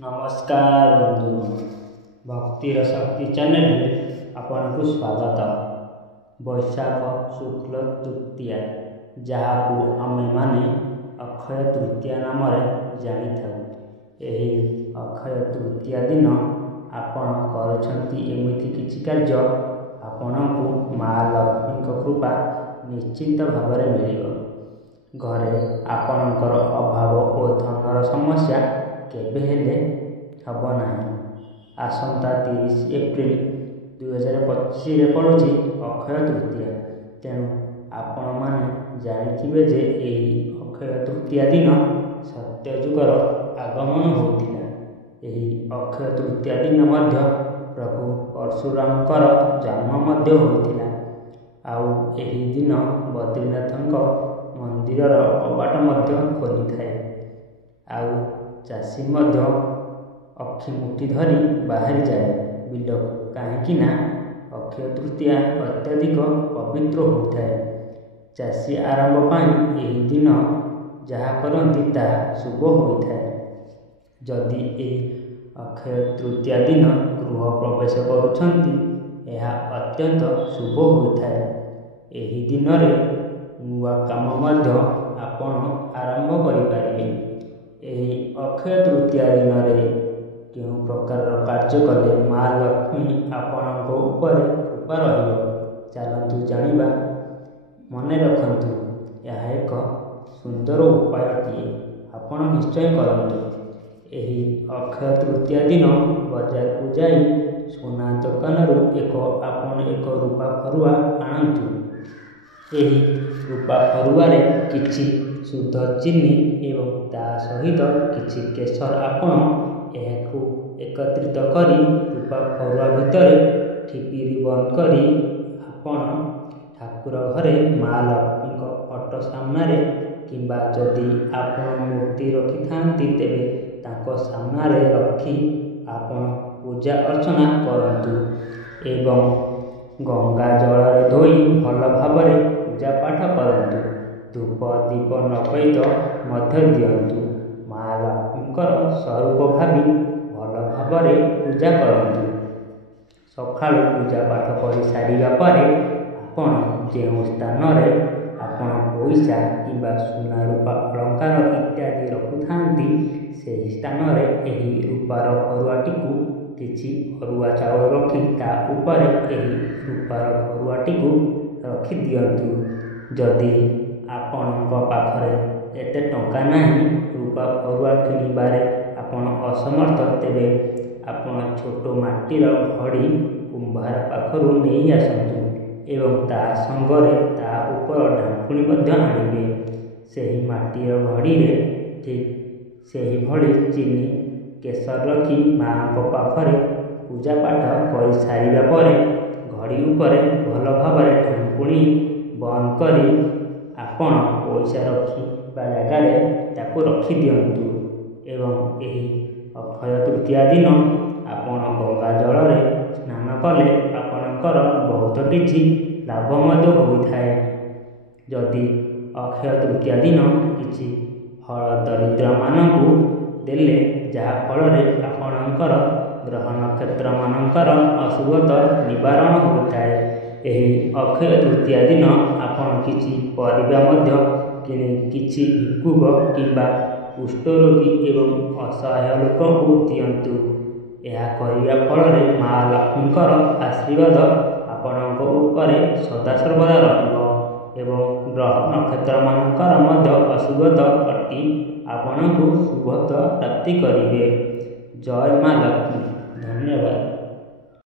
नमस्कार बंधु भक्तिर शक्ति चैनल आपन को स्वागत। वैशाख शुक्ल तृतीया जहाँ आमे माने अक्षय तृतीया नाम जानी था। यही अक्षय तृतीया दिन आपण करछंती एमिति किछि कार्य आपण को माँ लक्ष्मी कृपा निश्चिंत भाव में मिलिबो। घरे आपणकर अभाव और धनर समस्या केबे हेले हब नाही। आसंता 30 एप्रिल 2025 पड़ुछि अक्षय तृतीया। तेणु आपण माने जानिथिबे जे एही अक्षय तृतीया दिन सत्यजुगर आगमन होतिला। एही अक्षय तृतीया दिन मध्य प्रभु परशुरामकर जन्म मध्य होतिला। आउ एही दिन बद्रीनाथଙ୍କ मंदिरर कपाट मध्य खोली थाए। आउ चाषी मध्य अक्षी मुठी धरी बाहरी जाए बिल कहीं अक्षय तृतीया अत्यधिक पवित्र होता है। चाषी आरंभ पाई यही दिन जहाँ करती ताहा शुभ होता है। जदि अक्षय तृतीया दिन गृह प्रवेश करुछंती यह अत्यंत शुभ होता है। यही दिन नुआ काम मध्य आपण आरंभ करें। यही अक्षय तृतीया दिन में क्यों प्रकार कार्य कले माँ लक्ष्मी आपण उपर कृपा रहिब चलतु जानिबा। मन रखंतु यह एक सुंदर उपायटी आपण निश्चय करंतु। यही अक्षय तृतीया दिन बाजार को जाई सोना दुकान एक रूपा फरुआ आणंतु। यही रूपा फरुआरे किछि शुद्ध चीनी एवं ता सहित किछि केशर आपण एकत्रित करी रूपा फरुआ भितर ठिपिरी बंद करी आपण ठाकुर घरे माँ लक्ष्मी फटो सामने किंबा जदि आपण मूर्ति रखि थांती तेबे ताको सामने रखी आपण पूजा अर्चना करंतु एवं गंगा जल धोई भल भाव पूजा पाठ करंतु। धूप दीप नकैत मध्य दियंतु। माँ लक्ष्मीकर स्वरूप भावी भल भाव पूजा करंतु। सकाळु पूजा पाठ कर सारिबा परे आपण जेउ स्थान रे आपण पैसा किंबा सुना रूपा अलंकार इत्यादि रखुथांती सेही स्थान रे एही रूपार फरुआटी को किछि अरुआ चाउल रखी ता ऊपर एही रूपार फरुआटी को रखी दियंतु। जदि आपणक पाखरे एते टंका नाही रूपा फरुआ किनिबारे आपण असमर्थ तेबे आपण छोट माटीर घड़ी कुंभार पाखरु नहीं आसतु एवं ता संगरे ता ऊपर ढांकुणी मध्य आनिबे। सेही माटीर घड़ी रे ठीक सेही भली चीनी केशर रखी माँ पाखरे पूजा पाठ कर सारिबा परे घड़ी उपरे भल भाव ढांकुणी बंद करी आपण पैसा रखी जगार ताकू रखी दियंतु। एवं यही अक्षय तृतीया दिन आपण गंगा जल स्नान कले आपणकर बहुत किछि लाभ मध्य होइथाए। जदि अक्षय तृतीया दिन किछि फल दरिद्र मानकु देले जहा फल आपणकर ग्रह नक्षत्र मानकर अशुभता निवारण होइथाए। यही अक्षय तृतीया दिन आपण किछि परिबा मध्य किने किछि भिक्षुक किंबा कुष्ठरोगी एवं असहाय लोक को दियंतु। यह करिया फल माँ लक्ष्मीकर आशीर्वाद आपणक ऊपर सदा सर्वदा रहिबो एवं ग्रह नक्षत्र मानकर मध्य अशुभता कटि आपणक शुभता प्राप्ति करिवे। जय माँ लक्ष्मी। धन्यवाद।